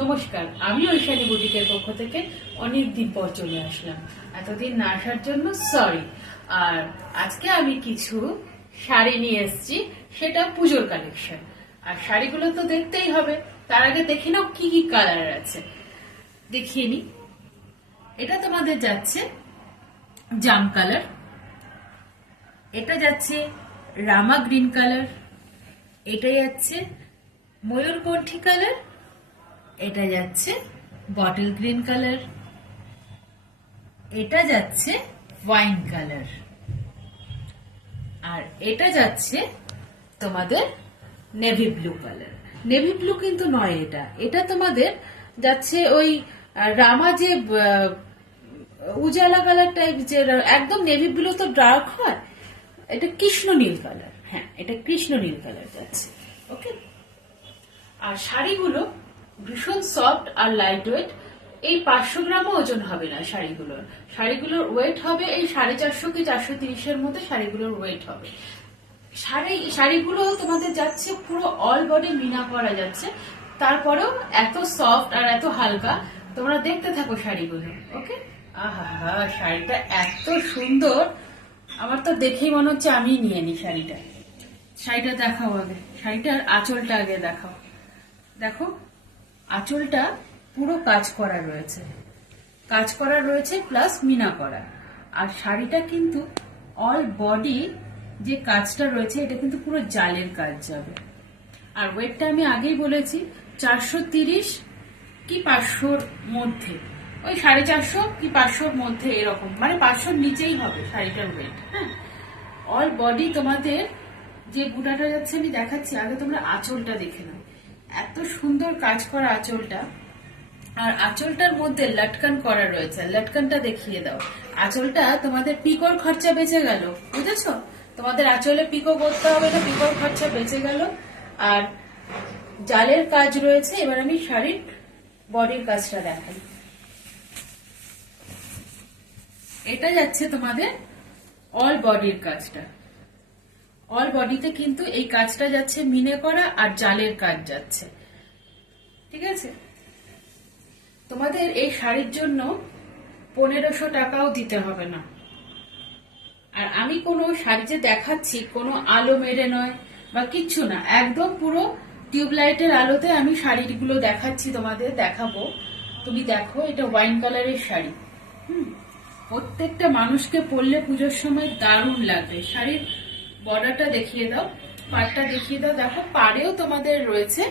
নমস্কার, আমি ঐশানী বুটিকের পক্ষ থেকে অনেকদিন পর চলে আসলাম। এতদিন না আসার জন্য সরি। আর আজকে আমি কিছু শাড়ি নিয়ে এসেছি, সেটা পুজোর কালেকশন। আর শাড়িগুলো তো দেখতেই হবে, তার আগে দেখে নাও কি কি কালার আছে। দেখিয়ে নি। এটা তোমাদের যাচ্ছে জাম কালার, এটা যাচ্ছে রামা গ্রিন কালার, এটা যাচ্ছে ময়ূরকণ্ঠী কালার, এটা যাচ্ছে বটল গ্রিন কালার, এটা যাচ্ছে ওয়াইন কালার, আর এটা যাচ্ছে তোমাদের navy blue colour. Navy blue কিন্তু নয়, এটা এটা তোমাদের যাচ্ছে ওই রামা যে উজালা কালার টাইপ, যে একদম নেভি ব্লু তো ডার্ক হয়, এটা কৃষ্ণ নীল কালার। হ্যাঁ, এটা কৃষ্ণ নীল কালার যাচ্ছে। ওকে। আর শাড়িগুলো ভীষণ সফট আর লাইট ওয়েট। এই 500 গ্রামও ওজন হবে না শাড়িগুলোর ওয়েট হবে এই 450 কি 430-এর মধ্যে শাড়িগুলোর ওয়েট হবে। শাড়িগুলো তোমাদের যাচ্ছে পুরো অল বডি মিনা করা যাচ্ছে, তারপরেও এত সফট আর এত হালকা। তোমরা দেখতে থাকো শাড়িগুলো। ওকে। আহা, শাড়িটা এত সুন্দর, আমার তো দেখেই মনে হচ্ছে আমি নিয়ে নি শাড়িটা। শাড়িটা দেখাও আগে, শাড়িটার আঁচলটা আগে দেখাও। দেখো, আঁচলটা পুরো কাজ করা রয়েছে প্লাস মিনা করা। আর শাড়িটা কিন্তু অল বডি যে কাজটা রয়েছে, এটা কিন্তু পুরো জালের কাজ যাবে। আর ওয়েটটা আমি আগেই বলেছি 430 কি 500-র মধ্যে, ওই 450 কি 500-র মধ্যে, এরকম, মানে 500-র নিচেই হবে শাড়িটার ওয়েট। হ্যাঁ, অল বডি তোমাদের যে বুটাটা যাচ্ছে আমি দেখাচ্ছি, আগে তোমরা আঁচলটা দেখে নাও। এত সুন্দর কাজ করা আঁচলটা, আর আঁচলটার মধ্যে লটকান করা রয়েছে। লটকানটা দেখিয়ে দাও। আঁচলটা তোমাদের পিকোর খরচা বেঁচে গেল, বুঝেছো? তোমাদের আঁচলে পিকো করতে হবে না, পিকোর খরচা বেঁচে গেল। আর জালের কাজ রয়েছে। এবার আমি শাড়ির বডির কাজটা দেখাই। এটা যাচ্ছে তোমাদের অল বডির কাজটা। অল বডিতে কিন্তু এই কাজটা যাচ্ছে মিনে করা, আর জালের কাজ যাচ্ছে। ঠিক আছে? তোমাদের এই শাড়ির জন্য 1500 টাকাও দিতে হবে না। আর আমি কোনো শাড়ি যে দেখাচ্ছি কোনো আলো মেরে নয় বা কিচ্ছু না, একদম পুরো টিউবলাইটের আলোতে আমি শাড়িগুলো দেখাচ্ছি, তোমাদের দেখাবো। তুমি দেখো, এটা ওয়াইন কালারের শাড়ি। প্রত্যেকটা মানুষকে পরলে পুজোর সময় দারুণ লাগবে। শাড়ির বর্ডারটা দেখিয়ে দাও, পাড়টা দেখিয়ে দাও। দেখো, পাড়েও তোমাদের রয়েছে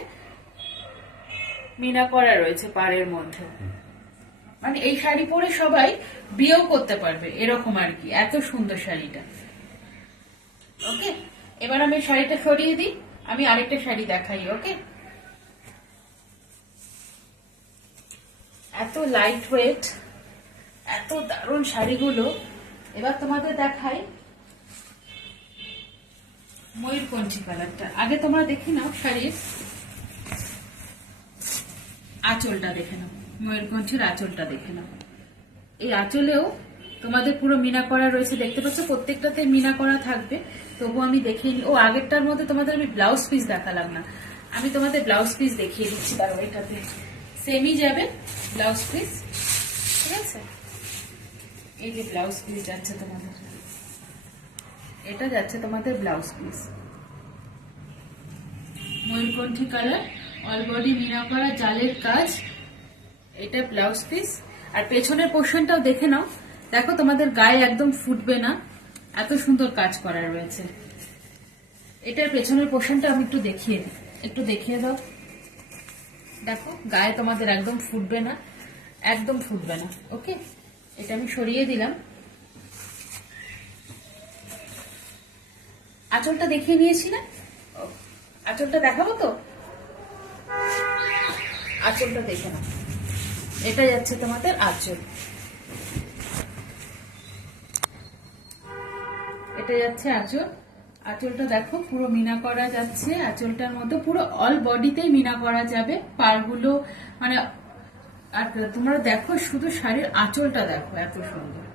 মিনা করা রয়েছে পাড়ের মধ্যে। মানে এই শাড়ি পরে সবাই বিয়েও করতে পারবে, এরকম আর কি। এত সুন্দর শাড়িটা। ওকে, এবার আমি শাড়িটা সরিয়ে দিই, আমি আরেকটা শাড়ি দেখাই। ওকে, এত লাইট ওয়েট, এত দারুণ শাড়িগুলো। এবার তোমাদের দেখাই ময়ূরকণ্ঠী কালারটা। আগে তোমরা দেখে নাও শাড়ির আঁচলটা দেখে নাও, ময়ূরকণ্ঠীর আঁচলটা দেখে নাও। এই আঁচলেও তোমাদের পুরো মিনা করা রয়েছে, দেখতে পাচ্ছ? প্রত্যেকটাতে মিনা করা থাকবে। তবু আমি দেখিয়ে নি। ও, আগেরটার মধ্যে তোমাদের আমি ব্লাউজ পিস দেখালাম না, আমি তোমাদের ব্লাউজ পিস দেখিয়ে দিচ্ছি। তারপর এটাতে সেমই যাবে ব্লাউজ পিস। ঠিক আছে? এই যে ব্লাউজ পিস যাচ্ছে তোমাদের, এটা যাচ্ছে তোমাদের ব্লাউজ পিস। ময়ূরকণ্ঠী কালার, অল বডি মিনা করা, জালের কাজ, এটা ব্লাউজ পিস। আর পেছনের পোর্শনটাও দেখে নাও। দেখো, তোমাদের গায়ে একদম ফুটবে না, এত সুন্দর কাজ করা রয়েছে। এটার পেছনের পোর্শনটা আমি একটু দেখিয়ে দাও। দেখো, গায়ে তোমাদের একদম ফুটবে না, একদম ফুটবে না। ওকে, এটা আমি সরিয়ে দিলাম। আঁচলটা দেখিয়ে নিয়েছি না? আঁচলটা দেখাবো তো? আঁচলটা দেখে নাও। এটা যাচ্ছে তোমাদের আঁচল, এটা যাচ্ছে আঁচল। আঁচলটা দেখো, পুরো মিনা করা যাচ্ছে। আঁচলটার মধ্যে পুরো অল বডিতেই মিনা করা যাবে, পাড়গুলো মানে। আর তোমরা দেখো, শুধু শাড়ির আঁচলটা দেখো, এত সুন্দর।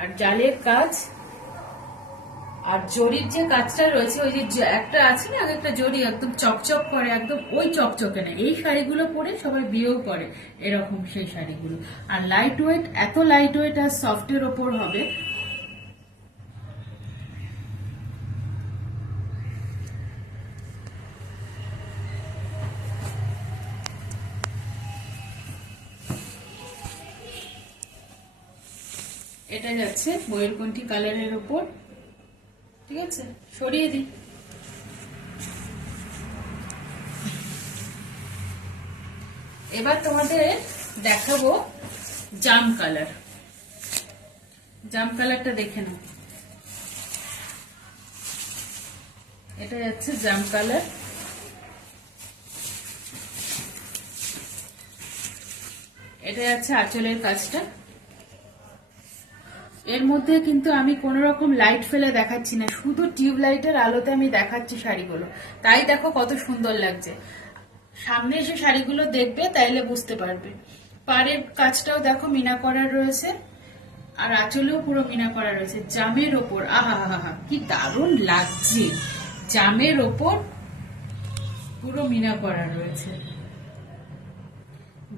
আর জালের কাজ, আর জরির যে কাজটা রয়েছে, ওই যে একটা আছে না একটা জরি একদম চকচক করে, একদম ওই চকচকে না, এই শাড়িগুলো পরে সবাই বিয়েও করে এরকম সেই শাড়িগুলো। আর লাইট ওয়েট, এত লাইট ওয়েট আর সফটের ওপর হবে। এটা যাচ্ছে ময়ূরকণ্ঠী কালারের ওপর, ঠিক আছে, সরিয়ে দিই। এবার তোমাদের দেখাবো জাম কালার। জাম কালারটা দেখে নাও, এটা যাচ্ছে জাম কালার। এটা যাচ্ছে আঁচলের কাজটা। এর মধ্যে কিন্তু আমি কোন রকম লাইট ফেলে দেখাচ্ছি না, শুধু টিউব লাইটের আলোতে আমি দেখাচ্ছি শাড়িগুলো, তাই দেখো কত সুন্দর লাগছে। সামনে এসে শাড়িগুলো দেখবে তাইলে বুঝতে পারবে। পাড়ের কাজটাও দেখো মিনা করা রয়েছে, আর আঁচলেও পুরো মিনা করা রয়েছে জামের ওপর। আহা হা হা, কি দারুণ লাগছে! জামের ওপর পুরো মিনা করা রয়েছে,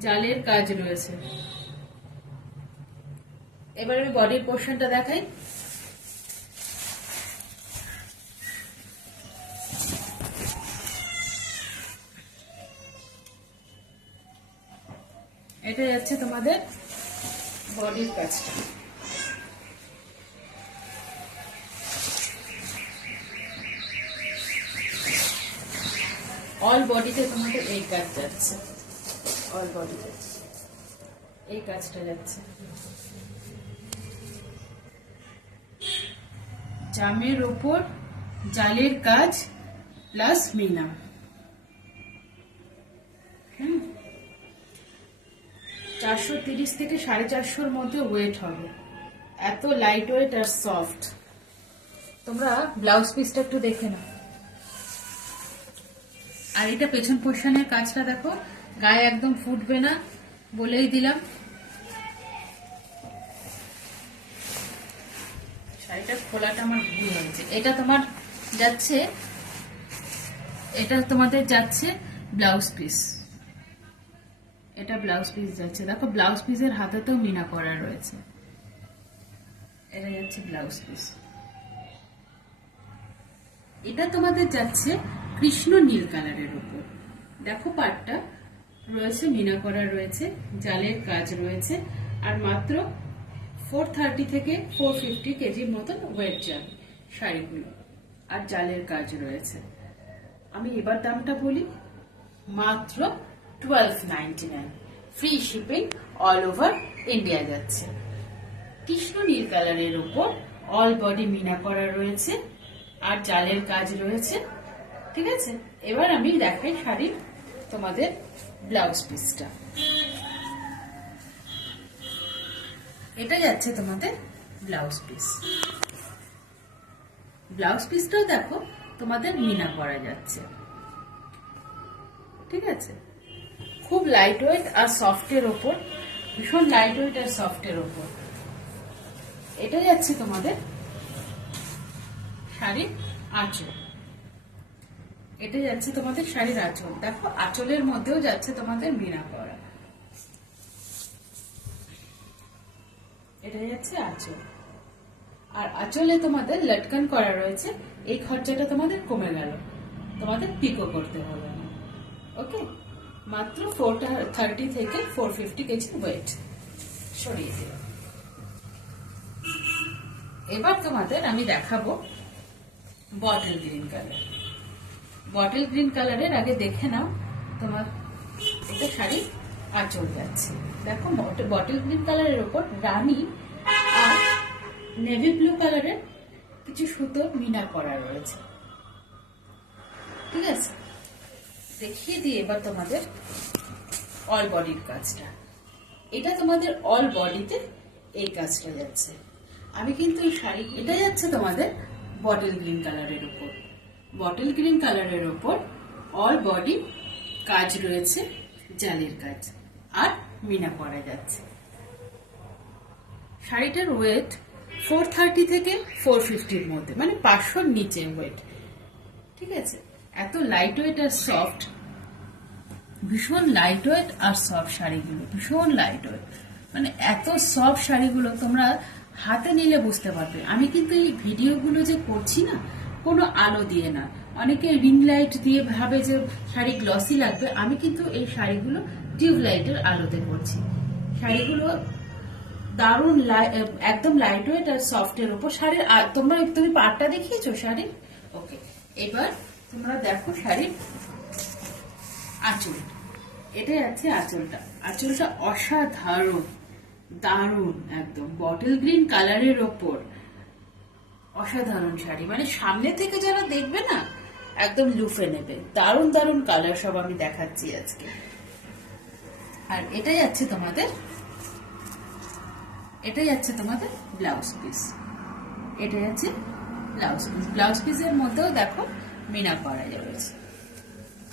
জালের কাজ রয়েছে। এবার আমি বডির পোর্শনটা দেখাই। এটা যাচ্ছে তোমাদের বডির কাজটা। অল বডিতে তোমাদের এই কাজ যাচ্ছে, অল বডিতে এই কাজটা যাচ্ছে। জামের ওপর জালের কাজ প্লাস মিনা। 430 থেকে 450 মধ্যে ওয়েট হবে, এত লাইট ওয়েট আর সফট। তোমরা ব্লাউজ পিসটা একটু দেখে নাও। আর এটা পেছন পোর্শনের কাজটা দেখো, গায়ে একদম ফুটবে না বলেই দিলাম। শাড়িটার খোলাটা আমার ভুল হয়েছে। এটা তোমার যাচ্ছে, এটা তোমাদের যাচ্ছে ব্লাউজ পিস। এটা ব্লাউজ পিস যাচ্ছে, দেখো ব্লাউজ পিসের হাতেতেও মিনা করা রয়েছে। এটা যাচ্ছে ব্লাউজ পিস। এটা তোমাদের যাচ্ছে কৃষ্ণ নীল কালারের উপর। দেখো পাটটা রয়েছে মিনা করা রয়েছে, জালের কাজ রয়েছে, আর মাত্র 430 থেকে 450 কেজির মতন ওয়েট যাবে শাড়িগুলো, আর জালের কাজ রয়েছে। আমি এবার দামটা বলি, মাত্র 1299, free shipping, all over India যাচ্ছে। কৃষ্ণ নীল কালারের উপর অল বডি মিনা করা রয়েছে আর জালের কাজ রয়েছে, ঠিক আছে। এবার আমি দেখাই শাড়ির তোমাদের ব্লাউজ পিসটা। এটা যাচ্ছে তোমাদের ব্লাউজ পিস। ব্লাউজ পিসটাও দেখো তোমাদের মিনা করা যাচ্ছে, ঠিক আছে। খুব লাইট ওয়েট আর সফটের ওপর, ভীষণ লাইট ওয়েট আর সফটের ওপর। এটা যাচ্ছে তোমাদের শাড়ির আঁচল। এটা যাচ্ছে তোমাদের শাড়ির আঁচল। দেখো আঁচলের মধ্যেও যাচ্ছে তোমাদের মিনা করা। এটা যাচ্ছে আঁচল, আর আঁচলে তোমাদের লটকান করা রয়েছে। এই খরচাটা তোমাদের কমে গেল, তোমাদের পিকো করতে হবে না। ওকে, মাত্র 430 থেকে 450 কেজি ওয়েট। সরিয়ে দিলাম। এবার তোমাদের আমি দেখাবো bottle green colour. Bottle green কালারের আগে দেখে নাও তোমার এটা শাড়ি আঁচল যাচ্ছে। দেখো বটল গ্রিন কালারের উপর রানী আর নেভি ব্লু কালারের কিছু সুতোর মিনা করা রয়েছে, ঠিক আছে। দেখিয়ে দিই এবার তোমাদের অল বডির কাজটা। এটা তোমাদের অল বডিতে এই কাজটা যাচ্ছে। আমি কিন্তু এই শাড়ি, এটা যাচ্ছে তোমাদের বটল গ্রিন কালারের উপর। বটল গ্রিন কালারের উপর অল বডি কাজ রয়েছে, জালের কাজ আর মিনা করা যাচ্ছে। শাড়িটার ওয়েট 430 থেকে 450-র মধ্যে, মানে 500-র নিচে ওয়েট। ঠিক আছে, এত লাইট ওয়েট আর সফট, ভীষণ লাইট ওয়েট আর সফট শাড়িগুলো, ভীষণ লাইট ওয়েট, মানে এত সফট শাড়িগুলো তোমরা হাতে নিলে বুঝতে পারবে। আমি কিন্তু এই ভিডিওগুলো যে করছি না, কোনো আলো দিয়ে না। অনেকে রিং লাইট দিয়ে ভাবে যে শাড়ি গ্লসি লাগবে, আমি কিন্তু এই শাড়িগুলো টিউব লাইটের আলোতে করছি। শাড়িগুলো দারুণ একদম লাইট ওয়েট আর সফটের উপর শাড়ির। তুমি পাটটা দেখিয়েছো শাড়ির? ওকে, এবার তোমরা দেখো শাড়ির আঁচল। এটাই আছে আঁচলটা। আঁচলটা অসাধারণ, দারুণ, একদম বটল গ্রিন কালারের ওপর অসাধারণ শাড়ি। মানে সামনে থেকে যারা দেখবে না, একদম লুফে নেবে। দারুণ দারুণ কালার সব আমি দেখাচ্ছি আজকে। আর এটাই আছে তোমাদের ব্লাউজ পিস। এটাই আছে ব্লাউজ পিস। ব্লাউজ পিসের মধ্যেও দেখো মিনা করা রয়েছে।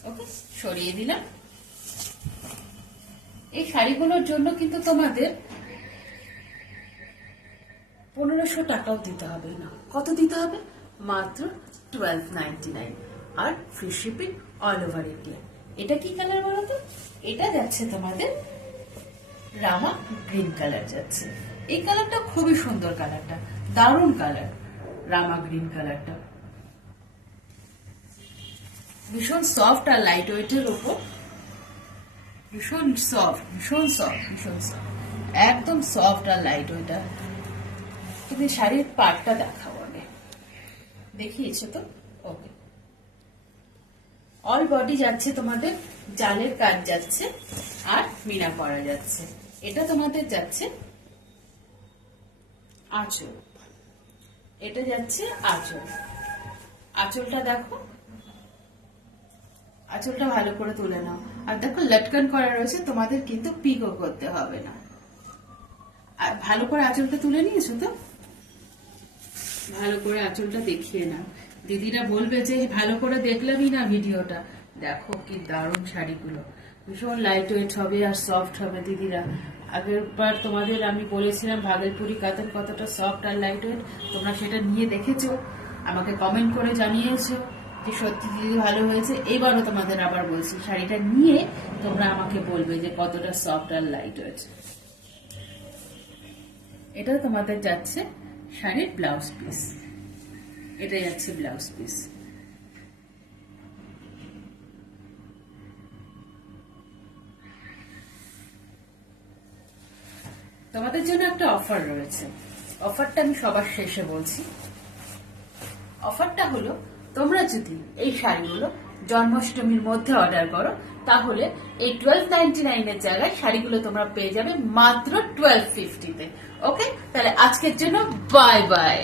ওকে, সরিয়ে দিলাম। এই শাড়িগুলোর জন্য কিন্তু তোমাদের 1500 টাকাও দিতে হবে না। কত দিতে হবে? মাত্র 1299, আর free shipping all over India. এটা কি কালার বলো তো? এটা যাচ্ছে তোমাদের রামা গ্রিন কালার যাচ্ছে। এই কালারটা খুবই সুন্দর, কালারটা দারুণ কালার, রামা গ্রিন কালারটা ভীষণ সফট আর লাইট ওয়েটের উপর, ভীষণ সফট, একদম সফট আর লাইট ওয়েট। তুমি শাড়ির পাটটা দেখাবো, আগে দেখিয়েছো তো? ওকে, অল বডি যাচ্ছে তোমাদের জালের কাজ যাচ্ছে আর মিনা করা যাচ্ছে। এটা তোমাদের যাচ্ছে আঁচল। এটা যাচ্ছে আঁচল। আঁচলটা দেখো, আঁচলটা ভালো করে তুলে নাও। আর দেখো লটকন করা রয়েছে, তোমাদের কিন্তু পিকও করতে হবে না। আর ভালো করে আঁচলটা তুলে নিয়েছো তো? ভালো করে আঁচলটা দেখিয়ে নাও। দিদিরা বলবে যে ভালো করে দেখলামই না ভিডিওটা। দেখো কি দারুণ শাড়িগুলো, ভীষণ লাইট ওয়েট হবে আর সফট হবে। দিদিরা আগের বার তোমাদের আমি বলেছিলাম ভাগলপুরি কাতান কতটা সফট আর লাইট ওয়েট, তোমরা সেটা নিয়ে দেখেছো, আমাকে কমেন্ট করে জানিয়েছো যে সত্যি দিদি ভালো হয়েছে। এবারও তোমাদের আবার বলছি, শাড়িটা নিয়ে তোমরা আমাকে বলবে যে কতটা সফট আর লাইট ওয়েট। এটা তোমাদের যাচ্ছে শাড়ির ব্লাউজ পিস। এটা যাচ্ছে ব্লাউজ পিস। তোমাদের জন্য একটা অফার রয়েছে। অফারটা আমি সবার শেষে বলছি। অফারটা হলো, তোমরা যদি এই শাড়িগুলো জন্মাষ্টমীর মধ্যে অর্ডার করো, তাহলে এই 1299 এর জায়গায় শাড়িগুলো তোমরা পেয়ে যাবে মাত্র 1250-তে। ওকে, তাহলে আজকের জন্য বাই বাই।